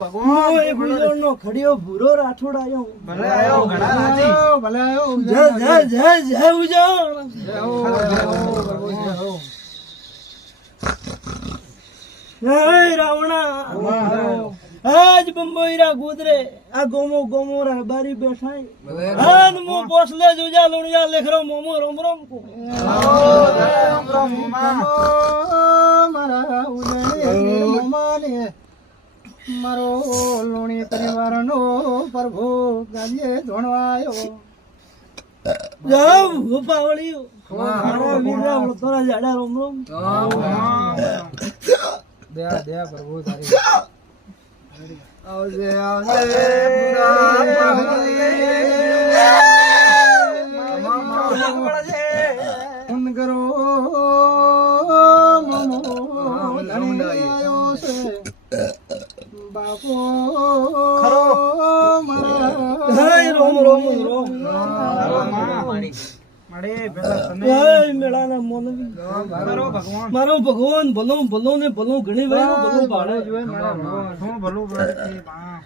ભગવાન નો ખડિયો ભૂરો રાઠોડ આયો ભલે આયો ઘણા રાજી ભલે આયો જય જય જય જય ઉજો જય રાવણા આજ બંબોઈરા ગુદરે આ ગોમો ગોમોરા બારી બેઠાઈ આન મો પોસલે જોજા લુણિયા લેખરો મોમો રોમ રોમ કો રામ રામ મારા ઉજણે મોમાને મારો લુણી પરિવારનો પ્રભુ ગાજે ધોણવાયો જાવ પાવળીઓ મારા વીરા વળતોરા જાડા રોમ રોમ દયા દયા પ્રભુ તારી આવજે આવજે ફોન કરો મમો ધણીયો છે બાપો ખરો મારા રોમ રોમ રોમ મળે પેલા તમે મેળાના મોનવી કરો ભગવાન મારો ભગવાન ભલો ભલો ને ભલો ઘણી વાર ભલો પાડે શું ભલું પડે માં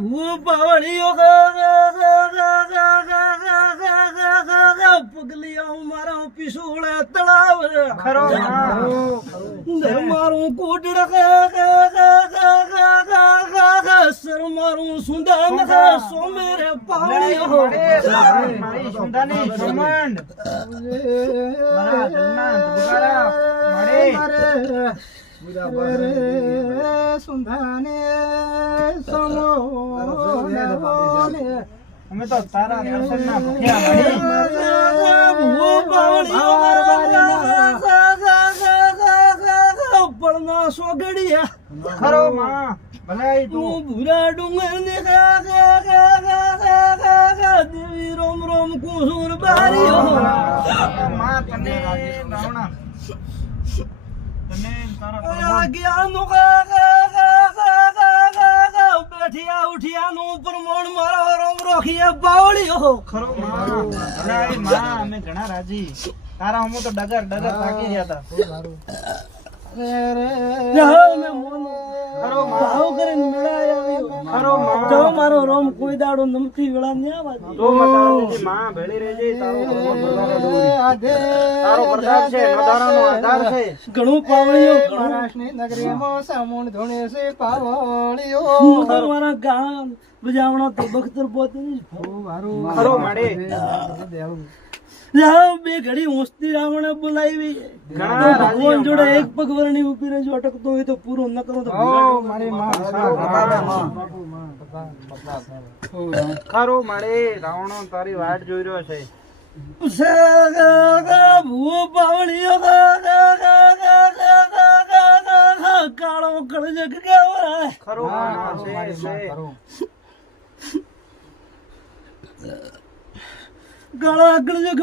ભૂ પાવળીઓ પગલીઓ મારો પીસોળે તળાવ ખરો મારું કોટડ સર મારું સુંદન સોમેરે પાવળીઓ મારી સુંદાની સંબંધ મારા જન્ના દુગારા મારે સુંધાને સમો અમે તો તારા દર્શનના ભૂખ્યા પડના સોગડિયા ખરો માં ભલે તું ભૂરા ડુંગર ને દેવી રોમ રોમ કુસુર બારીઓ માં તને રાવણા તને તારા જ્ઞાનો બેઠિયા ઉઠિયા નું પ્રમાણ મારો રોમ રોખીએ બાવળીઓ ખરો માં ભલે માં અમે ઘણા રાજી તારા હું તો ડગર ડગર થાકી રહ્યા હતા ખરો માં જો મારો રોમ કોઈ દાડો નમથી વેળા ને આવા તો મતાજી માં ભેળી રહેજે તારો તારો વરદાન છે નદારાનો આધાર છે ઘણું પાવળીઓ મહારાષ્ટ્રની નગરીમાં સામુંડ ધોણે છે પાવળીઓ મારા ગામ બજાવણો તો બખ્તર પોતે ખરો મળે જાવ બે ઘડી ઊંચતી રાવણે બોલાવી ઘણા ભગવાન જોડે એક પગ વરણી ઉભી રહેજો અટકતો હોય તો પૂરો ન કરો તો મારી ખરો મળે રાવણો તારી વાટ જોઈ રહ્યો છે ભૂ પાવળીઓ કાળો કળજક કેવરાય ખરો છે કાળા કળજક